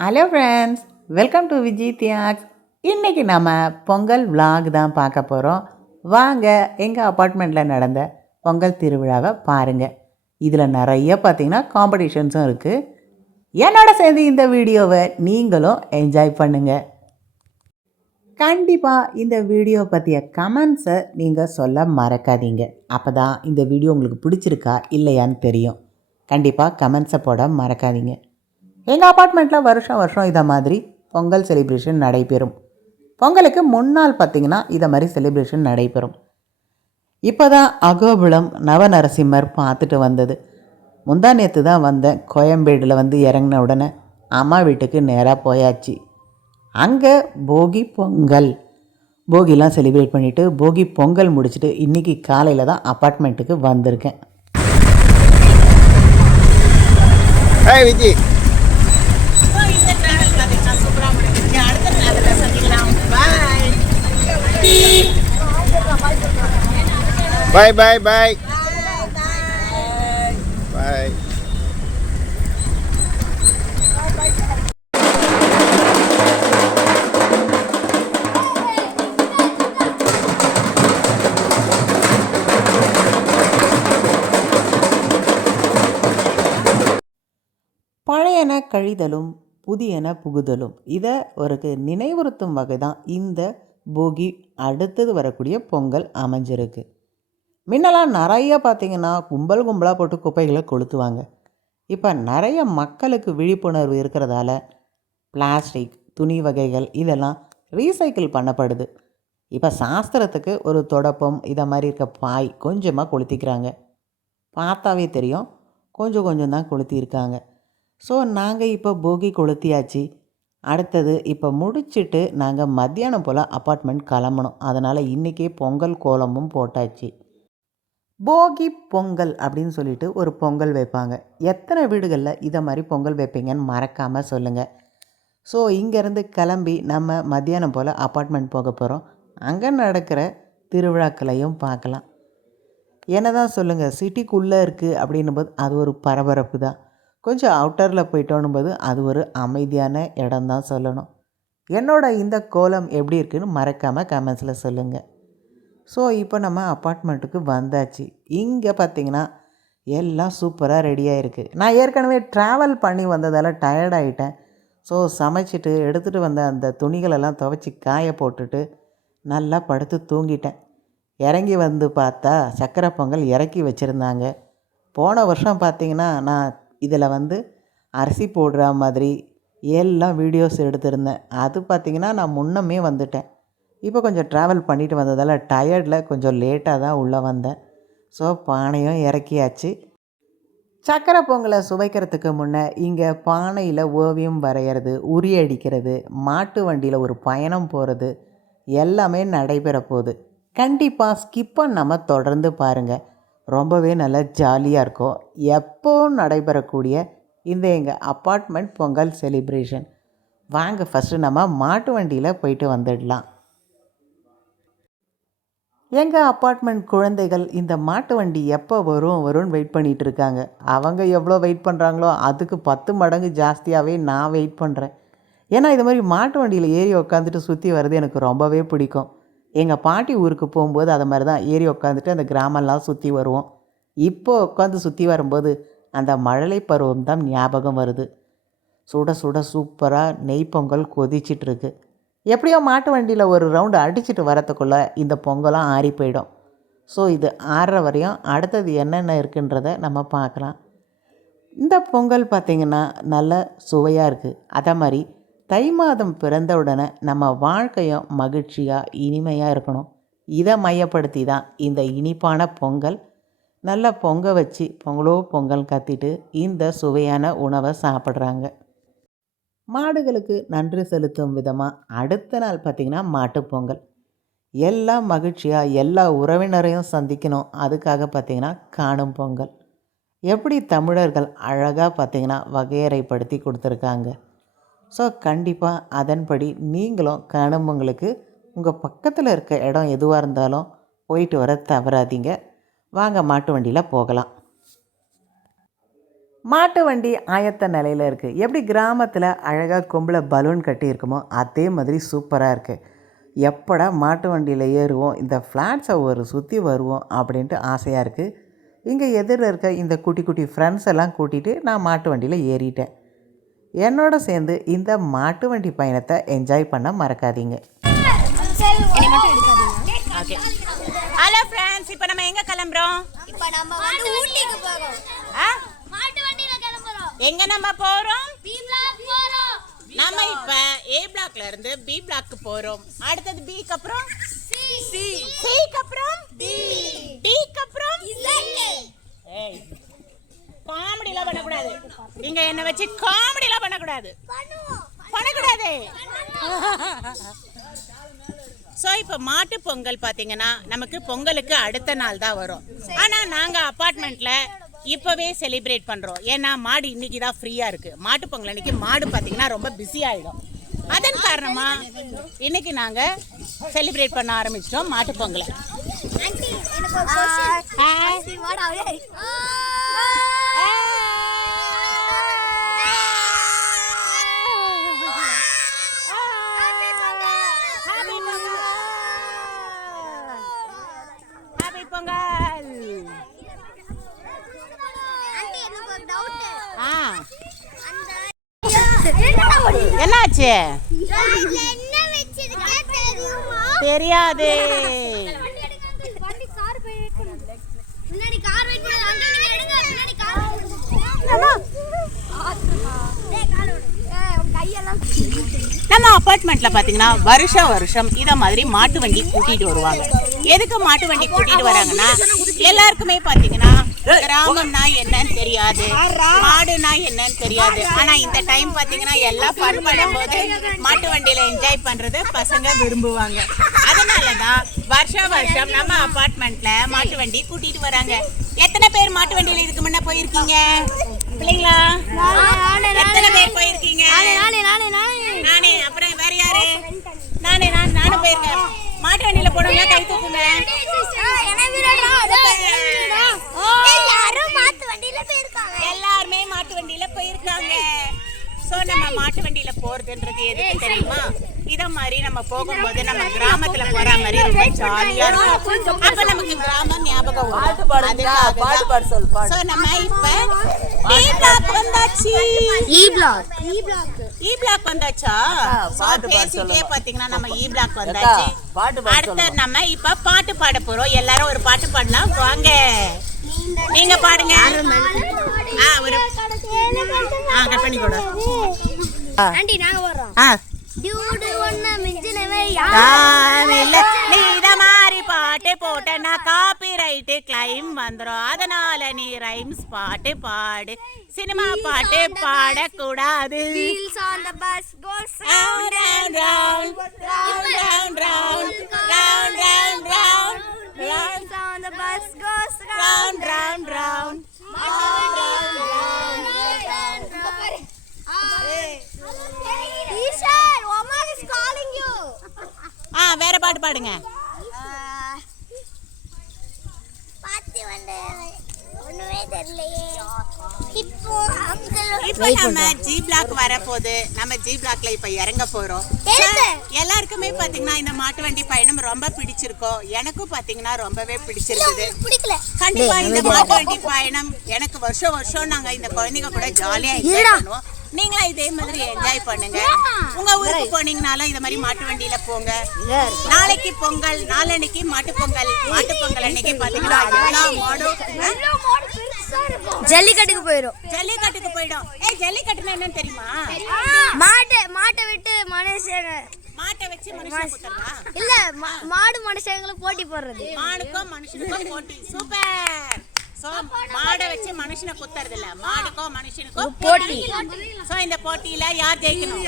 Hello friends, welcome to Viji Thyags. இன்றைக்கி நம்ம Pongal vlog தான் பார்க்க போகிறோம். வாங்க எங்கள் அப்பார்ட்மெண்ட்டில் நடந்த பொங்கல் திருவிழாவை பாருங்கள். இதில் நிறைய பார்த்திங்கன்னா காம்படிஷன்ஸும் இருக்குது. என்னோட சேர்ந்து இந்த வீடியோவை நீங்களும் என்ஜாய் பண்ணுங்கள். கண்டிப்பாக இந்த வீடியோ பற்றிய கமெண்ட்ஸை நீங்கள் சொல்ல மறக்காதீங்க. அப்போ தான் இந்த வீடியோ உங்களுக்கு பிடிச்சிருக்கா இல்லையான்னு தெரியும். கண்டிப்பாக கமெண்ட்ஸை போட மறக்காதீங்க. எங்கள் அப்பார்ட்மெண்ட்டில் வருஷம் இதை மாதிரி பொங்கல் செலிப்ரேஷன் நடைபெறும். பொங்கலுக்கு முன்னால் பார்த்திங்கன்னா இதை மாதிரி செலிப்ரேஷன் நடைபெறும். இப்போ தான் அகோபுரம் நவநரசிம்மர் பார்த்துட்டு வந்தது. முந்தா நேற்று தான் வந்தேன். கோயம்பேடில் வந்து இறங்கின உடனே அம்மா வீட்டுக்கு நேராக போயாச்சு. அங்கே போகி பொங்கல் போகிலாம் செலிப்ரேட் பண்ணிவிட்டு போகி பொங்கல் முடிச்சுட்டு இன்றைக்கி காலையில் தான் அப்பார்ட்மெண்ட்டுக்கு வந்திருக்கேன். Viji Bye bye bye. Bye. பழையன கழிதலும் புதியன புகுதலும் இதை ஒரு நினைவுறுத்தும் வகை தான் இந்த போகி அடுத்தது வரக்கூடிய பொங்கல் அமைஞ்சிருக்கு. முன்னெல்லாம் நிறைய பார்த்திங்கன்னா கும்பலாக போட்டு குப்பைகளை கொளுத்துவாங்க. இப்போ நிறைய மக்களுக்கு விழிப்புணர்வு இருக்கிறதால பிளாஸ்டிக் துணி வகைகள் இதெல்லாம் ரீசைக்கிள் பண்ணப்படுது. இப்போ சாஸ்திரத்துக்கு ஒரு தொடப்பம் இதை மாதிரி இருக்க பாய் கொஞ்சமாக கொளுத்திக்கிறாங்க. பார்த்தாவே தெரியும் கொஞ்சம் தான் கொளுத்தியிருக்காங்க. ஸோ நாங்கள் இப்போ போகி கொளுத்தியாச்சு. அடுத்தது இப்போ முடிச்சுட்டு நாங்கள் மத்தியானம் போல் அப்பார்ட்மெண்ட் கிளம்பணும். அதனால் இன்றைக்கே பொங்கல் கோலமும் போட்டாச்சு. போகி பொங்கல் அப்படின்னு சொல்லிட்டு ஒரு பொங்கல் வைப்பாங்க. எத்தனை வீடுகளில் இதை மாதிரி பொங்கல் வைப்பீங்கன்னு மறக்காமல் சொல்லுங்கள். ஸோ இங்கேருந்து கிளம்பி நம்ம மத்தியானம் போல் அப்பார்ட்மெண்ட் போக போகிறோம். அங்கே நடக்கிற திருவிழாக்களையும் பார்க்கலாம். என்ன தான் சொல்லுங்கள், சிட்டிக்குள்ளே இருக்குது அப்படின்னும் போது அது ஒரு பரபரப்பு தான். கொஞ்சம் அவுட்டரில் போயிட்டோன்னும் போது அது ஒரு அமைதியான இடம் தான் சொல்லணும். என்னோட இந்த கோலம் எப்படி இருக்குதுன்னு மறக்காமல் கமெண்ட்ஸில் சொல்லுங்கள். ஸோ இப்போ நம்ம அப்பார்ட்மெண்ட்டுக்கு வந்தாச்சு. இங்கே பார்த்திங்கன்னா எல்லாம் சூப்பராக ரெடியாக இருக்குது. நான் ஏற்கனவே ட்ராவல் பண்ணி வந்ததால் டயர்டாகிட்டேன். ஸோ சமைச்சிட்டு எடுத்துகிட்டு வந்த அந்த துணிகளெல்லாம் துவைச்சி காய போட்டுட்டு நல்லா படுத்து தூங்கிட்டேன். இறங்கி வந்து பார்த்தா சக்கரை பொங்கல் இறக்கி வச்சுருந்தாங்க. போன வருஷம் பார்த்திங்கன்னா நான் இதில் வந்து அரிசி போடுற மாதிரி எல்லாம் வீடியோஸ் எடுத்திருந்தேன். அது பார்த்திங்கன்னா நான் முன்னமே வந்துட்டேன். இப்போ கொஞ்சம் ட்ராவல் பண்ணிட்டு வந்ததால் டயர்டில் கொஞ்சம் லேட்டாக தான் உள்ளே வந்தேன். ஸோ பானையும் இறக்கியாச்சு. சக்கரை பொங்கலை சுவைக்கிறதுக்கு முன்னே இங்கே பானையில் ஓவியம் வரைகிறது, உரி அடிக்கிறது, மாட்டு வண்டியில் ஒரு பயணம் போகிறது எல்லாமே நடைபெற போகுது. கண்டிப்பாக ஸ்கிப் பண்ணாமல் தொடர்ந்து பாருங்கள். ரொம்பவே நல்லா ஜாலியாக இருக்கும். எப்போவும் நடைபெறக்கூடிய இந்த எங்கள் அப்பார்ட்மெண்ட் பொங்கல் செலிப்ரேஷன். வாங்க ஃபஸ்ட்டு நம்ம மாட்டு வண்டியில் போயிட்டு வந்துடலாம். எங்கள் அப்பார்ட்மெண்ட் குழந்தைகள் இந்த மாட்டு வண்டி எப்போ வரும்னு வெயிட் பண்ணிகிட்டு இருக்காங்க. அவங்க எவ்வளோ வெயிட் பண்ணுறாங்களோ அதுக்கு 10 மடங்கு ஜாஸ்தியாகவே நான் வெயிட் பண்ணுறேன். ஏன்னா இது மாதிரி மாட்டு வண்டியில் ஏறி உட்காந்துட்டு சுற்றி வர்றது எனக்கு ரொம்பவே பிடிக்கும். எங்கள் பாட்டி ஊருக்கு போகும்போது அதை மாதிரி தான் ஏறி உட்காந்துட்டு அந்த கிராமம்லாம் சுற்றி வருவோம். இப்போ உட்காந்து சுற்றி வரும்போது அந்த மழலை பருவம் தான் ஞாபகம் வருது. சுட சுட சூப்பராக நெய் பொங்கல் கொதிச்சிட்ருக்கு. எப்படியோ மாட்டு வண்டியில் ஒரு ரவுண்டு அடிச்சுட்டு வரத்துக்குள்ளே இந்த பொங்கலாம் ஆறி போயிடும். ஸோ இது ஆறுற வரையும் அடுத்தது என்னென்ன இருக்குன்றதை நம்ம பார்க்கலாம். இந்த பொங்கல் பார்த்திங்கன்னா நல்ல சுவையாக இருக்குது. அதே மாதிரி தை மாதம் பிறந்த உடனே நம்ம வாழ்க்கையும் மகிழ்ச்சியாக இனிமையாக இருக்கணும். இதை மையப்படுத்தி தான் இந்த இனிப்பான பொங்கல் நல்லா பொங்க வச்சு பொங்கல் கத்திட்டு இந்த சுவையான உணவை சாப்பிட்றாங்க. மாடுகளுக்கு நன்றி செலுத்தும் விதமாக அடுத்த நாள் பார்த்திங்கன்னா மாட்டுப்பொங்கல். எல்லாம் மகிழ்ச்சியாக எல்லா உறவினரையும் சந்திக்கணும். அதுக்காக பார்த்திங்கன்னா காணும் பொங்கல். எப்படி தமிழர்கள் அழகாக பார்த்திங்கன்னா வகையறைப்படுத்தி கொடுத்துருக்காங்க. ஸோ கண்டிப்பாக அதன்படி நீங்களும் காணும் பொங்கலுக்கு உங்கள் பக்கத்தில் இருக்க இடம் எதுவாக இருந்தாலும் போயிட்டு வர தவறாதீங்க. வாங்க மாட்டு வண்டியில் போகலாம். மாட்டு வண்டி ஆயத்த நிலையில் இருக்குது. எப்படி கிராமத்தில் அழகாக கொம்பில் பலூன் கட்டியிருக்குமோ அதே மாதிரி சூப்பராக இருக்குது. எப்படா மாட்டு வண்டியில் ஏறுவோம், இந்த ஃப்ளாட்ஸை ஒரு சுற்றி வருவோம் அப்படின்ட்டு ஆசையாக இருக்குது. இங்கே எதிரில் இருக்க இந்த குட்டி குட்டி ஃப்ரெண்ட்ஸ் எல்லாம் கூட்டிகிட்டு நான் மாட்டு வண்டியில் ஏறிட்டேன். என்னோட சேர்ந்து இந்த மாட்டு வண்டி பயணத்தை என்ஜாய் பண்ண மறக்காதீங்க. ஓகே. ஹலோ ஃப்ரெண்ட்ஸ், இப்போ நம்ம எங்க கிளம்புறோம்? இப்போ நம்ம வந்து ஊட்டிக்கு போறோம். மாட்டு வண்டியில கிளம்புறோம். எங்க நம்ம போறோம்? பி பிளாக் போறோம். நம்ம இப்ப ஏ பிளாக்ல இருந்து பி பிளாக் போறோம். அடுத்தது பி க்கு அப்புறம் சி சி க்கு அப்புறம் டி க்கு அப்புறம் இசட். ஏய், காமெடிலாம் பண்ணக்கூடாது. இங்க என்ன வச்சு காமெடிலாம் பண்ணக்கூடாது. பண்ணுவோம். பண்ணக்கூடாது. ஸோ இப்போ மாட்டு பொங்கல் பார்த்தீங்கன்னா நமக்கு பொங்கலுக்கு அடுத்த நாள் தான் வரும். ஆனால் நாங்கள் அப்பார்ட்மெண்ட்டில் இப்போவே செலிப்ரேட் பண்ணுறோம். ஏன்னா மாடு இன்னைக்கு தான் ஃப்ரீயாக இருக்குது. மாட்டு பொங்கல் அன்றைக்கி மாடு பார்த்தீங்கன்னா ரொம்ப பிஸி ஆகிடும். அதன் காரணமாக இன்னைக்கு நாங்கள் செலிப்ரேட் பண்ண ஆரம்பிச்சிட்டோம் மாட்டு பொங்கலை. ஆன்ட்டி எனக்கு ஒரு क्वेश्चन. வாடா ஏய். ஹாப்பி பொங்கல். ஆன்ட்டி எனக்கு ஒரு டவுட். என்னாச்சு? அதுல என்ன வெச்சிருக்கே தெரியுமா? தெரியாது. வண்டி கார் போய் வெயிட் பண்ணு. முன்னாடி கார் வெயிட் பண்ணு. அங்க நீங்க எடுங்க. முன்னாடி கார். டேய் கார் விடு. உன் கையெல்லாம் நம்ம அப்பார்ட்மெண்ட்ல பாத்தீங்கன்னா வருஷம் இத மாதிரி மாட்டு வண்டி கூட்டிட்டு வருவாங்க. எதுக்கு மாட்டு வண்டி கூட்டிட்டு வராங்கன்னா எல்லாருக்குமே பாத்தீங்கன்னா கிராமம்னா என்னன்னு தெரியாது, மாடுனா என்னன்னு தெரியாது. ஆனா இந்த டைம் பாத்தீங்கன்னா எல்லாம் ஃபன் பண்ணும்போது மாட்டு வண்டியில என்ஜாய் பண்றது பசங்க விரும்புவாங்க. அதனாலதான் வருஷம் நம்ம அப்பார்ட்மெண்ட்ல மாட்டு வண்டி கூட்டிட்டு வராங்க. எத்தனை பேர் மாட்டு வண்டியில இதுக்கு முன்ன போயிருக்கீங்க பிள்ளைங்களா? எத்தனை பேர் போயிருக்கீங்க? நானே. அப்புறம் வேற யாரு? நானும் போயிருக்கேன். மாட்டு வண்டியில போனவங்க கை தூக்குங்க. எல்லாருமே மாட்டு வண்டியில போயிருக்காங்க. சோ நம்ம மாட்டு வண்டியில போறதுன்றது எதுக்கு தெரியுமா? இத மாதிரி நம்ம போகும்போது நம்ம கிராமத்துல போற மாதிரி ரொம்ப ஜாலியா இருக்கும். அப்ப நமக்கு கிராமம் ஞாபகம் வரும். சோ நம்ம இப்ப டி பிளாக் வந்தாச்சு. இ பிளாக் வந்தாச்சா? பேசிட்டே பாத்தீங்கன்னா நம்ம இ பிளாக் வந்தாச்சு. அடுத்து நம்ம இப்ப பாட்டு பாட போறோம். எல்லாரும் ஒரு பாட்டு பாடலாம் வாங்க. நீங்க பாடுங்க. ஒரு கட் பண்ணி கொடு. ஆண்டி நாங்க வரோம். டியூடு ஒண்ணு மிஞ்சினவே இல்ல நீ இத மாதிரி பாட்டு போட்டனா காப்பிரைட் கிளைம் வந்துரும். அதனால நீ ரைம்ஸ் பாட்டு பாடு. சினிமா பாட்டு பாடக்கூடாது. wheels on the bus goes round round round round round round round round wheels on the bus goes round round round. Teacher, Oma is calling you. வேற பாட்டு பாடுங்க. பாத்தி வந்து ஒண்ணுமே தெரியலையே. இப்போ நம்ம ஜி பிளாக் வரப்போகுது. நம்ம ஜி பிளாக்ல இப்ப இறங்க போறோம். எல்லாருக்குமே பாத்தீங்கன்னா இந்த மாட்டு வண்டி பயணம் ரொம்ப பிடிச்சிருக்கோம். எனக்கும் பாத்தீங்கன்னா ரொம்பவே பிடிச்சிருக்குது. பிடிக்கல. கண்டிப்பா இந்த மாட்டு வண்டி பயணம் எனக்கு வருஷம் நாங்க இந்த குழந்தைங்க கூட ஜாலியா என்ஜாய் பண்ணுவோம். நீங்களும் இதே மாதிரி என்ஜாய் பண்ணுங்க. உங்க ஊருக்கு போனீங்கனாலும் இந்த மாதிரி மாட்டு வண்டியில போங்க. நாளைக்கு பொங்கல், நாளன்னைக்கு மாட்டு பொங்கல். மாட்டு பொங்கல் அன்னைக்கு பாத்தீங்கன்னா எல்லா மாடும் ஜல்லிக்கட்டுக்கு போயிடும். ஜல்லிக்கட்டுனா என்னன்னு தெரியுமா? மாட்டை விட்டு மனுஷங்க மாட்டை வச்சு மனுஷன் குத்துறதா? இல்ல மாடு மனுஷங்களுக்கு போட்டி போடுறது. மாடுக்கும் மனுஷனுக்கும் போட்டி. சூப்பர். சோ மாடை வச்சு மனுஷனை குத்துறது இல்ல, மாடுக்கும் மனுஷனுக்கும் போட்டி. சோ இந்த போட்டியில யார் ஜெயிக்கணும்?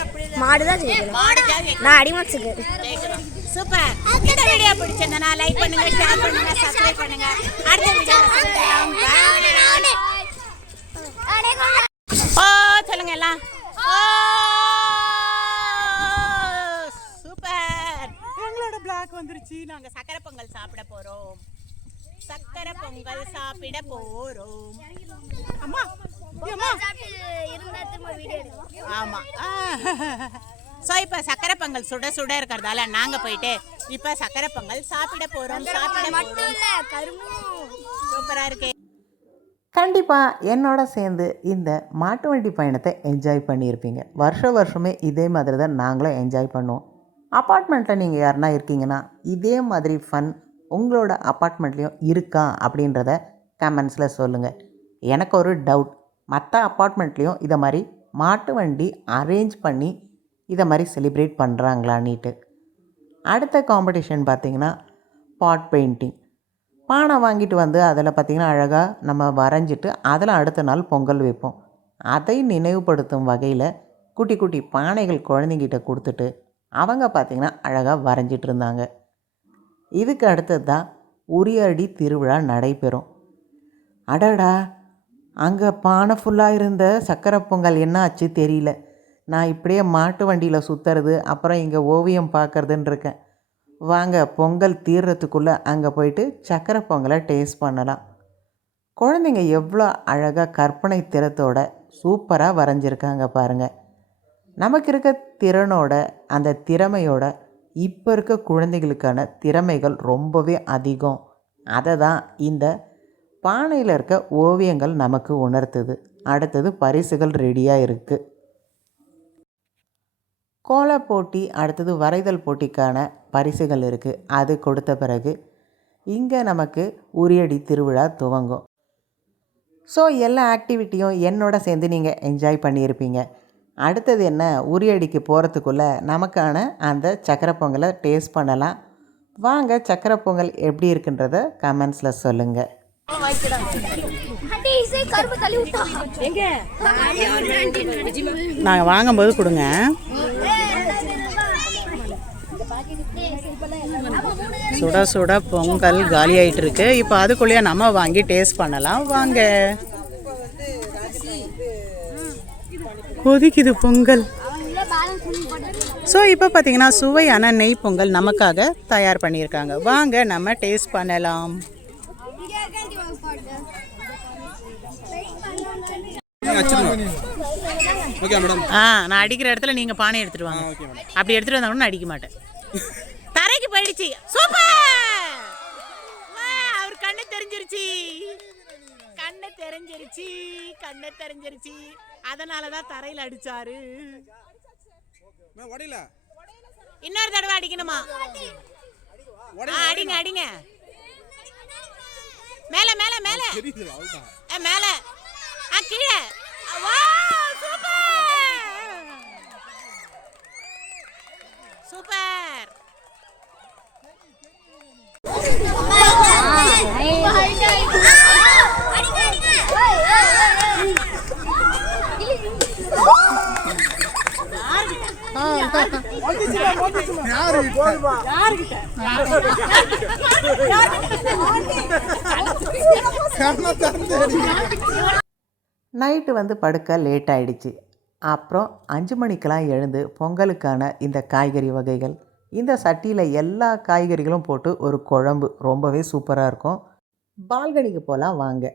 மாடுதான் ஜெயிக்கணும். மாடுதான் நான் அடிமாக்ஸுக்கு ஜெயிக்கணும். சூப்பர். இந்த வீடியோ பிடிச்சிருந்தா லைக் பண்ணுங்க, ஷேர் பண்ணுங்க, சப்ஸ்கிரைப் பண்ணுங்க. அடுத்த வீடியோல சந்திக்கலாம். சொல்லுங்க எல்லாம். சூப்பர். எங்களோட பிளாக் வந்துருச்சு. நாங்க சக்கரை பொங்கல் சாப்பிட போறோம். சக்கரை பொங்கல் சாப்பிட போறோம். அம்மா இருந்தா திரும்ப வீடியோ எடுக்கலாம். ஆமாம். ஸோ இப்போ சக்கரை பொங்கல் சுட சுட இருக்கிறதால நாங்கள் போயிட்டு இப்போ சக்கரை பொங்கல் சாப்பிட போகிறோம். மட்டும் இல்ல கரும்பும் சூப்பராக இருக்கு. கண்டிப்பாக என்னோட சேர்ந்து இந்த மாட்டு வண்டி பயணத்தை என்ஜாய் பண்ணியிருப்பீங்க. வருஷமே இதே மாதிரி தான் நாங்களும் என்ஜாய் பண்ணுவோம். அப்பார்ட்மெண்ட்டில் நீங்கள் யாருன்னா இருக்கீங்கன்னா இதே மாதிரி ஃபன் உங்களோட அப்பார்ட்மெண்ட்லேயும் இருக்கா அப்படின்றத கமெண்ட்ஸில் சொல்லுங்கள். எனக்கு ஒரு டவுட், மற்ற அப்பார்ட்மெண்ட்லேயும் இதை மாதிரி மாட்டு வண்டி அரேஞ்ச் பண்ணி இதை மாதிரி செலிப்ரேட் பண்ணுறாங்களான்னுட்டு. அடுத்த காம்படிஷன் பார்த்திங்கன்னா பாட் பெயிண்டிங். பானை வாங்கிட்டு வந்து அதில் பார்த்திங்கன்னா அழகாக நம்ம வரைஞ்சிட்டு அதில் அடுத்த நாள் பொங்கல் வைப்போம். அதை நினைவுபடுத்தும் வகையில் குட்டி குட்டி பானைகள் குழந்தைங்கிட்ட கொடுத்துட்டு அவங்க பார்த்திங்கன்னா அழகாக வரைஞ்சிட்டு இருந்தாங்க. இதுக்கு அடுத்தது தான் உரியடி திருவிழா நடைபெறும். அடடா, அங்கே பானை ஃபுல்லாக இருந்த சக்கரை பொங்கல் என்ன ஆச்சு தெரியல. நான் இப்படியே மாட்டு வண்டியில் சுற்றுறது அப்புறம் இங்கே ஓவியம் பார்க்குறதுன்னு இருக்கேன். வாங்க பொங்கல் தீர்றதுக்குள்ளே அங்கே போயிட்டு சக்கரை பொங்கலை டேஸ்ட் பண்ணலாம். குழந்தைங்க எவ்வளோ அழகாக கற்பனை திறத்தோட சூப்பராக வரைஞ்சிருக்காங்க பாருங்கள். நமக்கு இருக்க திறனோட அந்த திறமையோட இப்போ இருக்க குழந்தைகளுக்கான திறமைகள் ரொம்பவே அதிகம். அதை தான் இந்த பானையில் இருக்க ஓவியங்கள் நமக்கு உணர்த்துது. அடுத்தது பரிசுகள் ரெடியாக இருக்குது. கோலப் போட்டி, அடுத்தது வரைதல் போட்டிக்கான பரிசுகள் இருக்குது. அது கொடுத்த பிறகு இங்கே நமக்கு உரியடி திருவிழா துவங்கும். ஸோ எல்லா ஆக்டிவிட்டியும் என்னோட சேர்ந்து நீங்கள் என்ஜாய் பண்ணியிருப்பீங்க. அடுத்தது என்ன, உரியடிக்கு போகிறதுக்குள்ளே நமக்கான அந்த சக்கரை பொங்கலை டேஸ்ட் பண்ணலாம். வாங்க சக்கரை பொங்கல் எப்படி இருக்குன்றத கமெண்ட்ஸில் சொல்லுங்கள். நாங்கள் வாங்கும்போது கொடுங்க. சுட சுட பொங்கல் காலி ஆகிட்டு இருக்கு. இப்போ அதுக்குள்ளேயே நம்ம வாங்கி டேஸ்ட் பண்ணலாம். வாங்க. கொதிக்குது பொங்கல். ஸோ இப்போ பார்த்தீங்கன்னா சுவையான நெய் பொங்கல் நமக்காக தயார் பண்ணியிருக்காங்க. வாங்க நம்ம டேஸ்ட் பண்ணலாம். நான் அடிக்கிற இடத்துல நீங்கள் பானை எடுத்துட்டு வாங்க. அப்படி எடுத்துட்டு வந்தா கூட நான் அடிக்க மாட்டேன். தரைக்கு போயிடுச்சு. சூப்பர். அவர் கண்ணு தெரிஞ்சிருச்சு. அதனாலதான் தரையில அடிச்சாரு. இன்னொரு தடவை அடிக்கணுமா? அடிங்க அடிங்க. மேல மேல மேல மேல கீழே. சூப்பர். நைட்டு வந்து படுக்க லேட் ஆகிடுச்சு. அப்புறம் 5 மணிக்கெலாம் எழுந்து பொங்கலுக்கான இந்த காய்கறி வகைகள், இந்த சட்டியில் எல்லா காய்கறிகளும் போட்டு ஒரு குழம்பு ரொம்பவே சூப்பராக இருக்கும். பால்கனிக்கு போகலாம் வாங்க.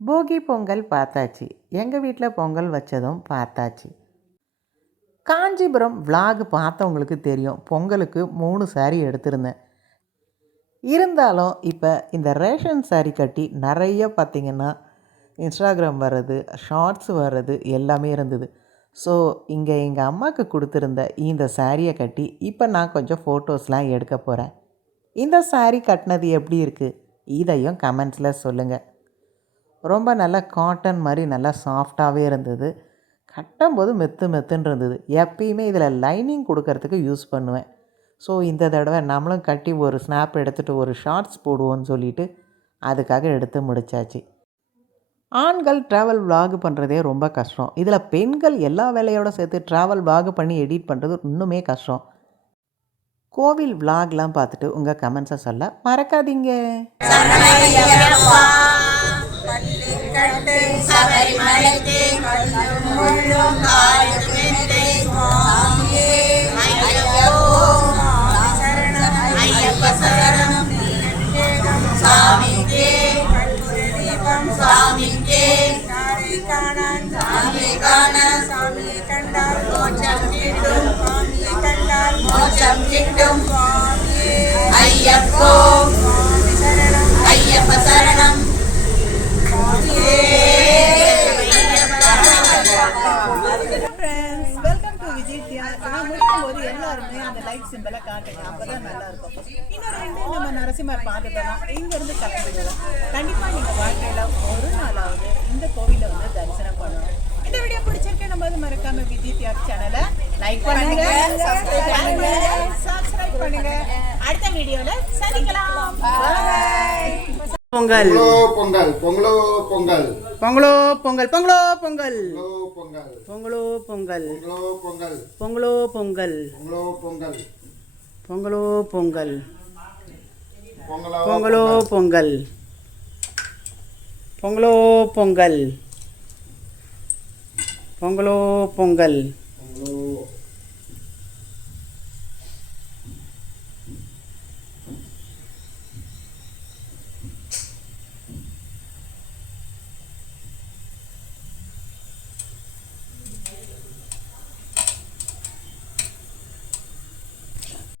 போகி பொங்கல் பார்த்தாச்சு. எங்கள் வீட்டில் பொங்கல் வச்சதும் பார்த்தாச்சு. காஞ்சிபுரம் விலாக் பார்த்தவங்களுக்கு தெரியும், பொங்கலுக்கு 3 சாரீ எடுத்திருந்தேன். இருந்தாலும் இப்போ இந்த ரேஷன் சாரீ கட்டி நிறைய பார்த்திங்கன்னா இன்ஸ்டாகிராம் வர்றது, ஷார்ட்ஸ் வர்றது எல்லாமே இருந்தது. ஸோ இங்கே எங்கள் அம்மாவுக்கு கொடுத்துருந்த இந்த சாரியை கட்டி இப்போ நான் கொஞ்சம் ஃபோட்டோஸ்லாம் எடுக்க போகிறேன். இந்த சாரீ கட்டினது எப்படி இருக்குது இதையும் கமெண்ட்ஸில் சொல்லுங்கள். ரொம்ப நல்லா காட்டன் மாதிரி நல்லா சாஃப்டாகவே இருந்தது. கட்டும்போது மெத்துன்னு இருந்தது. எப்பயுமே இதில் லைனிங் கொடுக்கறதுக்கு யூஸ் பண்ணுவேன். ஸோ இந்த தடவை நம்மளும் கட்டி ஒரு ஸ்னாப் எடுத்துகிட்டு ஒரு ஷார்ட்ஸ் போடுவோன்னு சொல்லிவிட்டு அதுக்காக எடுத்து முடித்தாச்சு. ஆண்கள் ட்ராவல் vlog பண்ணுறதே ரொம்ப கஷ்டம். இதில் பெண்கள் எல்லா வேலையோட சேர்த்து ட்ராவல் vlog பண்ணி எடிட் பண்ணுறது இன்னுமே கஷ்டம். கோவில் vlogலாம் பார்த்துட்டு உங்கள் கமெண்ட்ஸை சொல்ல மறக்காதீங்க. ஐயப்போ ஐயப்ப சரணம். Friends, welcome to Vijay Thiyas. நான் முடிக்கும்போது எல்லாருமே அந்த லைக் சிம்பிளை காட்டுங்க, அப்பதான் நல்லா இருக்கும். இன்னொரு நம்ம நரசிம்மர் பார்த்துட்டோம், இங்கிருந்து கிளம்பிடுவோம். கண்டிப்பா நீங்க வாழ்க்கையில ஒரு நாளாவது இந்த கோவில வந்து தரிசனம் பண்ணணும். இந்த வீடியோ பிடிச்சிருக்கேன் நம்ம மறக்காம விஜய் தியாஸ் சேனலை லைக் பண்ணுங்க, சப்ஸ்கிரைப் பண்ணுங்க. அடுத்த வீடியோல சந்திக்கலாம். பொங்கல் பொங்கல் பொங்கலோ பொங்கல் பொங்கலோ பொங்கல் பொங்கலோ பொங்கல் பொங்கலோ பொங்கல் பொங்கலோ பொங்கல் பொங்கலோ பொங்கலோ பொங்கல் பொங்கல் பொங்கலோ பொங்கல் பொங்கலோ பொங்கல் பொங்கலோ பொங்கல் பொங்கலோ பொங்கல் பொங்கலோ